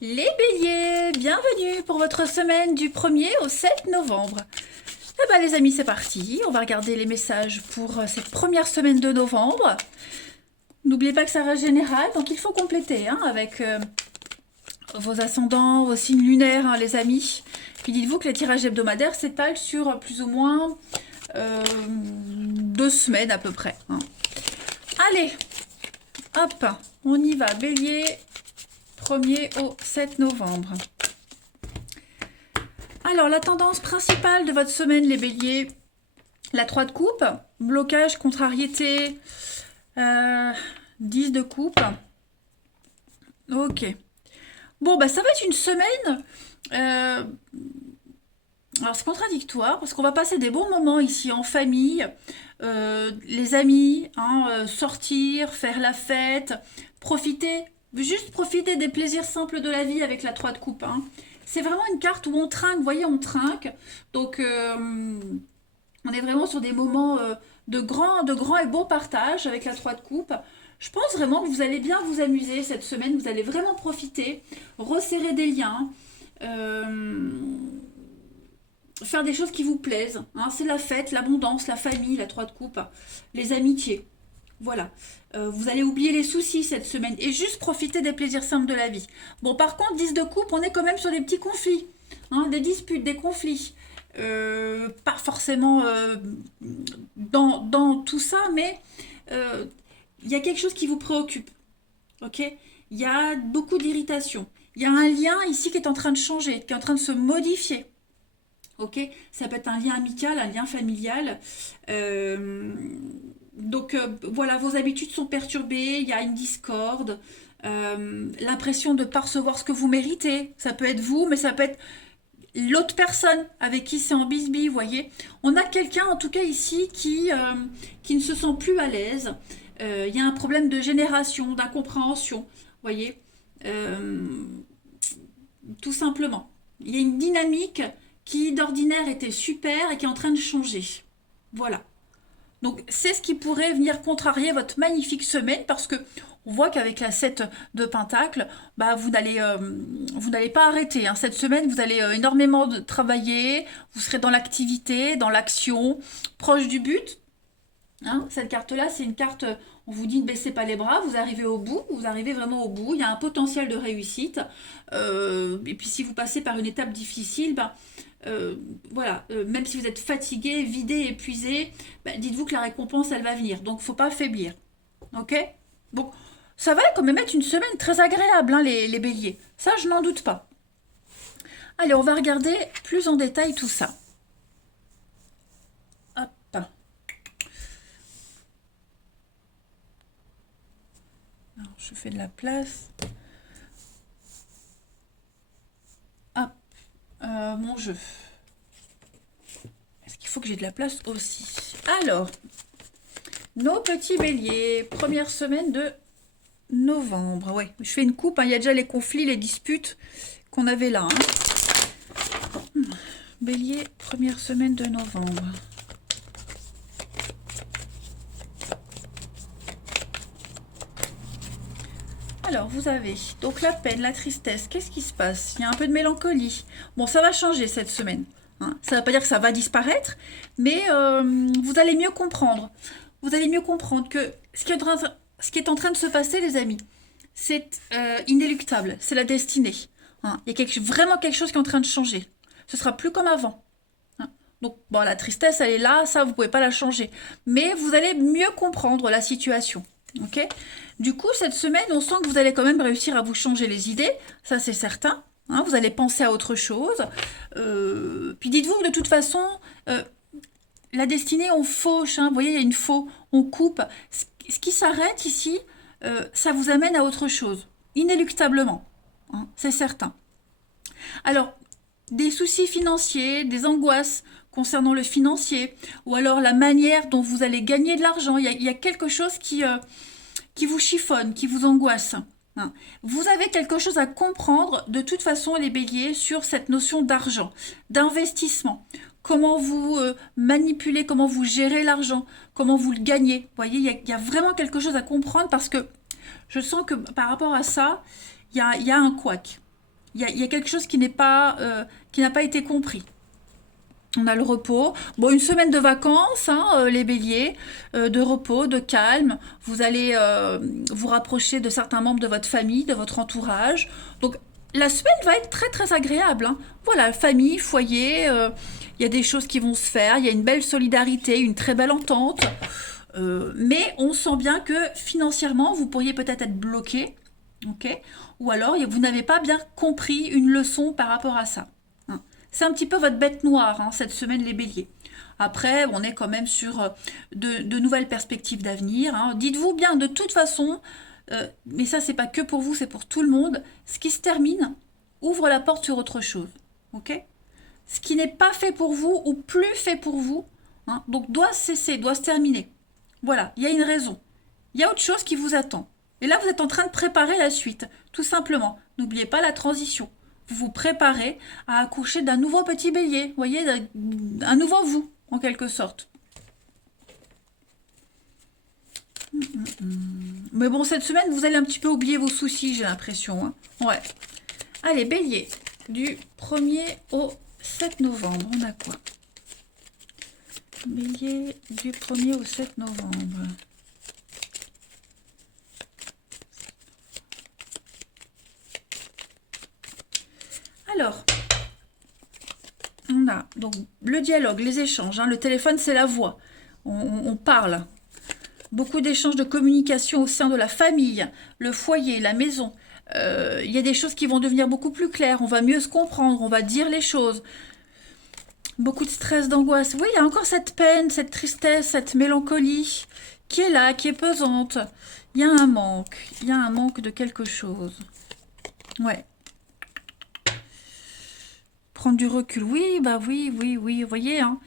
Les béliers, bienvenue pour votre semaine du 1er au 7 novembre. Eh ben les amis, c'est parti. On va regarder les messages pour cette première semaine de novembre. N'oubliez pas que ça reste général, donc il faut compléter avec vos ascendants, vos signes lunaires, les amis. Puis dites-vous que les tirages hebdomadaires s'étalent sur plus ou moins 2 semaines à peu près. Allez, hop, on y va. Bélier, 1er au 7 novembre. Alors, la tendance principale de votre semaine, les béliers, la 3 de coupe, blocage, contrariété, 10 de coupe. Ok. Bon, bah ça va être une semaine... alors, c'est contradictoire, parce qu'on va passer des bons moments ici en famille, les amis, sortir, faire la fête, profiter... Juste profiter des plaisirs simples de la vie avec la 3 de coupe. C'est vraiment une carte où on trinque, vous voyez, on trinque. Donc, on est vraiment sur des moments de grand et beau partage avec la 3 de coupe. Je pense vraiment que vous allez bien vous amuser cette semaine. Vous allez vraiment profiter, resserrer des liens, faire des choses qui vous plaisent. C'est la fête, l'abondance, la famille, la 3 de coupe, les amitiés. Voilà. Vous allez oublier les soucis cette semaine et juste profiter des plaisirs simples de la vie. Bon, par contre, 10 de coupe, on est quand même sur des petits conflits. Des disputes, des conflits. Pas forcément dans tout ça, mais il y a quelque chose qui vous préoccupe. Ok? Il y a beaucoup d'irritation. Il y a un lien ici qui est en train de changer, qui est en train de se modifier. Ok? Ça peut être un lien amical, un lien familial. Donc voilà, vos habitudes sont perturbées, il y a une discorde, l'impression de ne pas recevoir ce que vous méritez. Ça peut être vous, mais ça peut être l'autre personne avec qui c'est en bisbille, vous voyez. On a quelqu'un en tout cas ici qui ne se sent plus à l'aise. Il y a un problème de génération, d'incompréhension, vous voyez. Tout simplement. Il y a une dynamique qui d'ordinaire était super et qui est en train de changer. Voilà. Donc c'est ce qui pourrait venir contrarier votre magnifique semaine parce que on voit qu'avec la 7 de Pentacle, vous n'allez pas arrêter. Cette semaine, vous allez énormément travailler, vous serez dans l'activité, dans l'action, proche du but. Cette carte-là, c'est une carte, on vous dit ne baissez pas les bras, vous arrivez au bout, vous arrivez vraiment au bout, il y a un potentiel de réussite. Et puis si vous passez par une étape difficile, voilà, même si vous êtes fatigué, vidé, épuisé, dites-vous que la récompense, elle va venir. Donc, faut pas faiblir. Ok? Bon, ça va quand même être une semaine très agréable, les béliers. Ça, je n'en doute pas. Allez, on va regarder plus en détail tout ça. Hop. Alors, je fais de la place. Hop. Mon jeu. Est-ce qu'il faut que j'ai de la place aussi? Alors, nos petits béliers, première semaine de novembre. Ouais, je fais une coupe. Il y a déjà les conflits, les disputes qu'on avait là. Bélier, première semaine de novembre. Alors, vous avez donc la peine, la tristesse. Qu'est-ce qui se passe? Il y a un peu de mélancolie. Bon, ça va changer cette semaine. Ça ne veut pas dire que ça va disparaître, mais vous allez mieux comprendre. Vous allez mieux comprendre que ce qui est en train de se passer, les amis, c'est inéluctable. C'est la destinée. Il y a vraiment quelque chose qui est en train de changer. Ce sera plus comme avant. Donc, bon, la tristesse, elle est là, ça, vous pouvez pas la changer. Mais vous allez mieux comprendre la situation. Ok? Du coup, cette semaine, on sent que vous allez quand même réussir à vous changer les idées. Ça, c'est certain. Vous allez penser à autre chose. Puis dites-vous que de toute façon, la destinée, on fauche. Vous voyez, il y a une faux, on coupe. Ce qui s'arrête ici, ça vous amène à autre chose. Inéluctablement. C'est certain. Alors, des soucis financiers, des angoisses concernant le financier, ou alors la manière dont vous allez gagner de l'argent. Il y a quelque chose qui vous chiffonne, qui vous angoisse. Vous avez quelque chose à comprendre de toute façon, les béliers, sur cette notion d'argent, d'investissement. Comment vous manipulez, comment vous gérez l'argent, comment vous le gagnez. Vous voyez, il y a vraiment quelque chose à comprendre parce que je sens que par rapport à ça, il y a un couac. il y a quelque chose qui n'a pas été compris. On a le repos. Bon, une semaine de vacances, hein, les béliers, de repos, de calme. Vous allez vous rapprocher de certains membres de votre famille, de votre entourage. Donc, la semaine va être très très agréable, hein. Voilà, famille, foyer, il y a des choses qui vont se faire, il y a une belle solidarité, une très belle entente. Mais on sent bien que financièrement, vous pourriez peut-être être bloqué, ok? Ou alors, vous n'avez pas bien compris une leçon par rapport à ça. Hein. C'est un petit peu votre bête noire, hein, cette semaine, les béliers. Après, on est quand même sur de nouvelles perspectives d'avenir. Hein. Dites-vous bien, de toute façon, mais ça, c'est pas que pour vous, c'est pour tout le monde, ce qui se termine ouvre la porte sur autre chose. Ok? Ce qui n'est pas fait pour vous ou plus fait pour vous, hein, donc doit cesser, doit se terminer. Voilà, il y a une raison. Il y a autre chose qui vous attend. Et là, vous êtes en train de préparer la suite, tout simplement. N'oubliez pas la transition. Vous vous préparez à accoucher d'un nouveau petit bélier, vous voyez, un nouveau vous, en quelque sorte. Mais bon, cette semaine, vous allez un petit peu oublier vos soucis, j'ai l'impression. Hein. Ouais. Allez, bélier, du 1er au 7 novembre, on a quoi? Bélier, du 1er au 7 novembre. Alors, on a donc le dialogue, les échanges. Hein, le téléphone, c'est la voix. On parle. Beaucoup d'échanges de communication au sein de la famille, le foyer, la maison. Il y a des choses qui vont devenir beaucoup plus claires. On va mieux se comprendre, on va dire les choses. Beaucoup de stress, d'angoisse. Oui, il y a encore cette peine, cette tristesse, cette mélancolie qui est là, qui est pesante. Il y a un manque. Il y a un manque de quelque chose. Ouais. Prendre du recul. Oui, bah oui. Vous voyez, hein,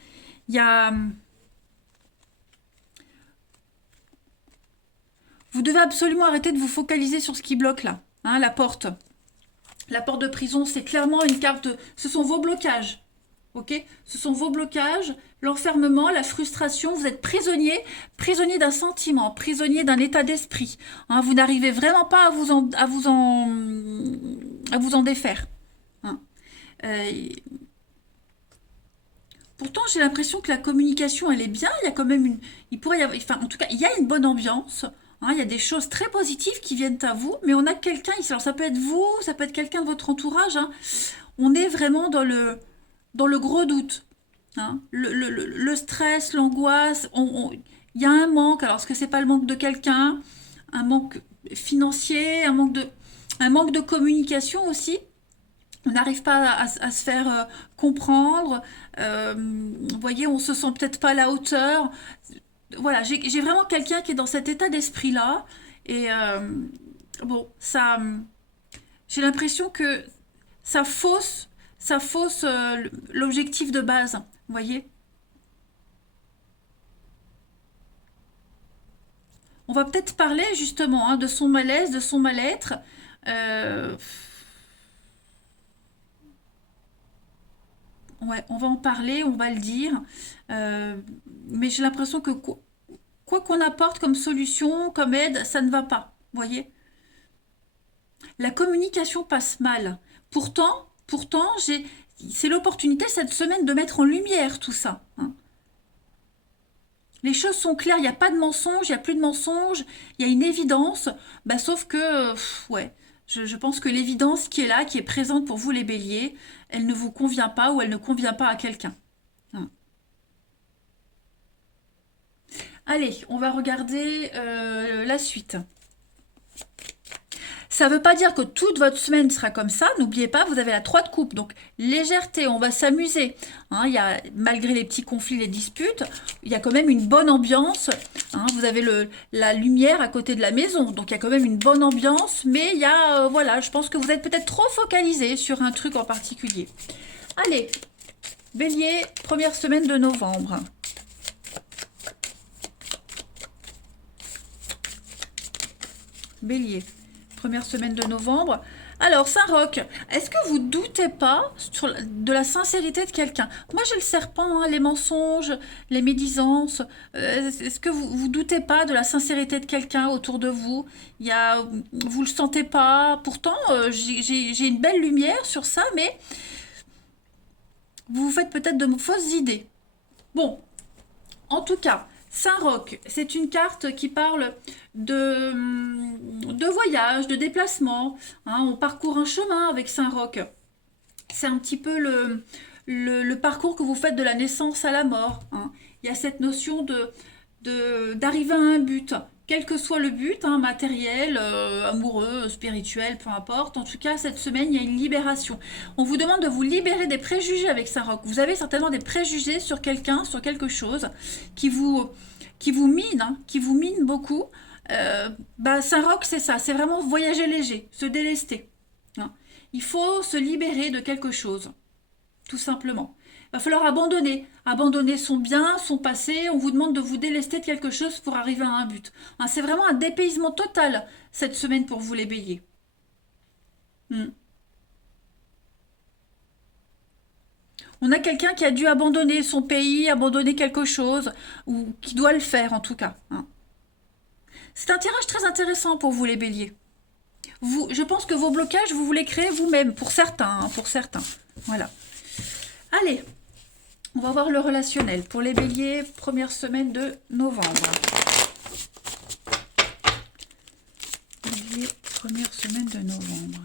il y a... Vous devez absolument arrêter de vous focaliser sur ce qui bloque là. Hein, la porte. La porte de prison, c'est clairement une carte... Ce sont vos blocages. Ok? Ce sont vos blocages, l'enfermement, la frustration. Vous êtes prisonnier d'un sentiment, prisonnier d'un état d'esprit. Hein, vous n'arrivez vraiment pas à vous en défaire. Hein. Pourtant, j'ai l'impression que la communication, elle est bien. Il y a quand même il pourrait y avoir, enfin, en tout cas, il y a une bonne ambiance. Hein, il y a des choses très positives qui viennent à vous, mais on a quelqu'un ici. Alors, ça peut être vous, ça peut être quelqu'un de votre entourage. Hein. On est vraiment dans le gros doute. Hein. Le stress, l'angoisse. Il y a un manque. Alors, est-ce que c'est pas le manque de quelqu'un? Un manque financier, un manque de communication aussi. On n'arrive pas à se faire comprendre. Vous voyez, on se sent peut-être pas à la hauteur. Voilà, j'ai vraiment quelqu'un qui est dans cet état d'esprit-là. Et bon, ça, j'ai l'impression que ça fausse l'objectif de base. Vous voyez? On va peut-être parler justement hein, de son malaise, de son mal-être. Euh, Ouais, on va en parler, on va le dire. Euh, mais j'ai l'impression que quoi qu'on apporte comme solution, comme aide, ça ne va pas. Vous voyez? La communication passe mal. Pourtant, c'est l'opportunité cette semaine de mettre en lumière tout ça. Hein. Les choses sont claires, il n'y a pas de mensonge, il n'y a plus de mensonge, il y a une évidence. Bah, sauf que, ouais, je pense que l'évidence qui est là, qui est présente pour vous les béliers, elle ne vous convient pas ou elle ne convient pas à quelqu'un. Hein. Allez, on va regarder la suite. Ça ne veut pas dire que toute votre semaine sera comme ça. N'oubliez pas, vous avez la 3 de coupe. Donc, légèreté, on va s'amuser. Hein, malgré les petits conflits, les disputes, il y a quand même une bonne ambiance. Hein, vous avez la lumière à côté de la maison. Donc, il y a quand même une bonne ambiance. Mais il y a, voilà, je pense que vous êtes peut-être trop focalisé sur un truc en particulier. Allez, bélier, première semaine de novembre. Bélier. Première semaine de novembre. Alors, Saint-Roch, est-ce que vous doutez pas de la sincérité de quelqu'un? Moi, j'ai le serpent, hein, les mensonges, les médisances. Est-ce que vous doutez pas de la sincérité de quelqu'un autour de vous? Vous le sentez pas? Pourtant, j'ai une belle lumière sur ça, mais vous vous faites peut-être de fausses idées. Bon, en tout cas, Saint-Roch, c'est une carte qui parle de voyage, de déplacement, hein. On parcourt un chemin avec Saint-Roch. C'est un petit peu le parcours que vous faites de la naissance à la mort, hein. Il y a cette notion d'arriver à un but, quel que soit le but, hein, matériel, amoureux, spirituel, peu importe. En tout cas, cette semaine, il y a une libération. On vous demande de vous libérer des préjugés avec Saint-Roch. Vous avez certainement des préjugés sur quelqu'un, sur quelque chose qui vous, qui vous mine, hein, qui vous mine beaucoup. Saint-Roch, c'est ça, c'est vraiment voyager léger, se délester, hein. Il faut se libérer de quelque chose, tout simplement. Il va falloir abandonner son bien, son passé. On vous demande de vous délester de quelque chose pour arriver à un but, hein. C'est vraiment un dépaysement total cette semaine pour vous les béliers. Hmm. On a quelqu'un qui a dû abandonner son pays, abandonner quelque chose, ou qui doit le faire en tout cas, hein. C'est un tirage très intéressant pour vous les béliers. Je pense que vos blocages, vous les créez vous-même, pour certains, hein, pour certains. Voilà. Allez, on va voir le relationnel pour les béliers, première semaine de novembre. Bélier, première semaine de novembre.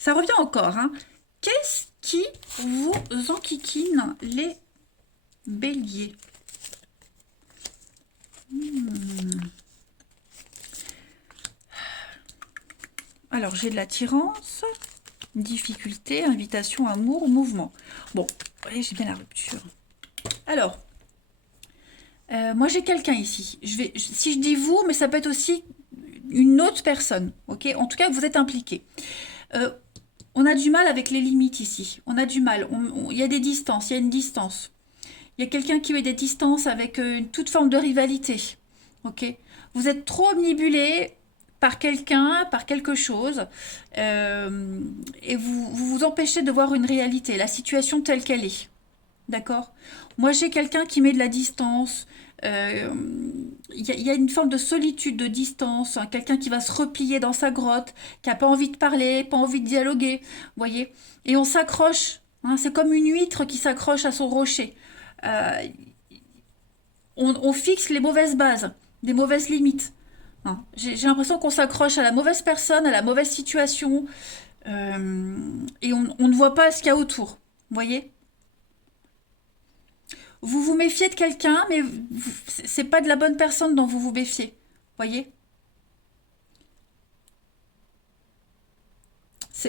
Ça revient encore, hein. Qu'est-ce qui vous enquiquine les béliers? Alors, j'ai de l'attirance, difficulté, invitation, amour, mouvement. Bon, voyez, j'ai bien la rupture. Alors, moi j'ai quelqu'un ici. Si je dis vous, mais ça peut être aussi une autre personne, ok? En tout cas, vous êtes impliqué. On a du mal avec les limites ici. On a du mal. Il y a des distances, il y a une distance. Il y a quelqu'un qui met des distances avec toute forme de rivalité. Ok? Vous êtes trop omnibulé par quelqu'un, par quelque chose, et vous empêchez de voir une réalité, la situation telle qu'elle est. D'accord? Moi, j'ai quelqu'un qui met de la distance. Il y a une forme de solitude, de distance, hein, quelqu'un qui va se replier dans sa grotte, qui n'a pas envie de parler, pas envie de dialoguer, voyez? Et on s'accroche, hein, c'est comme une huître qui s'accroche à son rocher. Euh, on fixe les mauvaises bases, des mauvaises limites, hein. J'ai l'impression qu'on s'accroche à la mauvaise personne, à la mauvaise situation, et on ne voit pas ce qu'il y a autour, voyez? Vous vous méfiez de quelqu'un, mais c'est pas de la bonne personne dont vous vous méfiez. Voyez?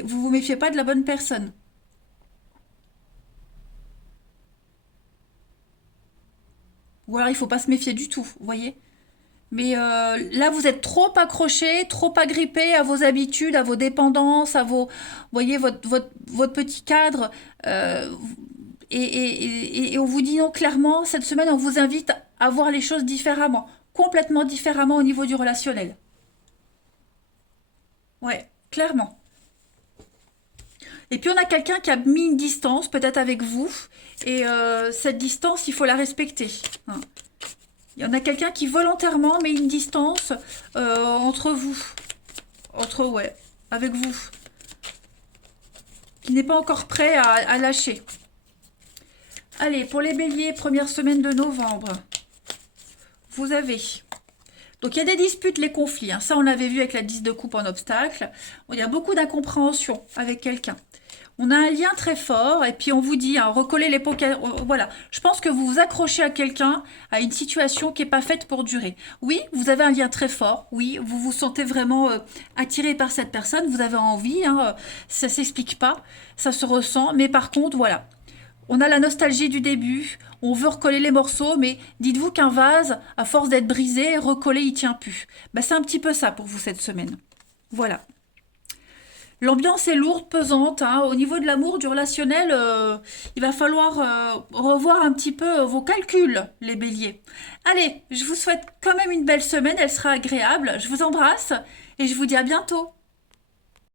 Vous vous méfiez pas de la bonne personne. Ou alors il faut pas se méfier du tout, vous voyez? Mais là, vous êtes trop accroché, trop agrippé à vos habitudes, à vos dépendances, à vos, voyez, votre petit cadre. euh, et on vous dit non clairement, cette semaine, on vous invite à voir les choses différemment, complètement différemment au niveau du relationnel. Ouais, clairement. Et puis on a quelqu'un qui a mis une distance, peut-être avec vous, et cette distance, il faut la respecter, hein. Il y en a quelqu'un qui volontairement met une distance entre vous, ouais, avec vous, qui n'est pas encore prêt à lâcher. Allez, pour les béliers, première semaine de novembre, vous avez... Donc il y a des disputes, les conflits, hein. Ça, on l'avait vu avec la 10 de coupe en obstacle. Il y a beaucoup d'incompréhension avec quelqu'un. On a un lien très fort et puis on vous dit, hein, recoller les pots. Voilà, je pense que vous vous accrochez à quelqu'un, à une situation qui n'est pas faite pour durer. Oui, vous avez un lien très fort. Oui, vous vous sentez vraiment attiré par cette personne. Vous avez envie, hein, ça ne s'explique pas, ça se ressent. Mais par contre, voilà, on a la nostalgie du début. On veut recoller les morceaux, mais dites-vous qu'un vase, à force d'être brisé, recollé, il tient plus. Ben, c'est un petit peu ça pour vous cette semaine. Voilà. L'ambiance est lourde, pesante, hein. Au niveau de l'amour, du relationnel, il va falloir revoir un petit peu vos calculs, les béliers. Allez, je vous souhaite quand même une belle semaine, elle sera agréable. Je vous embrasse et je vous dis à bientôt.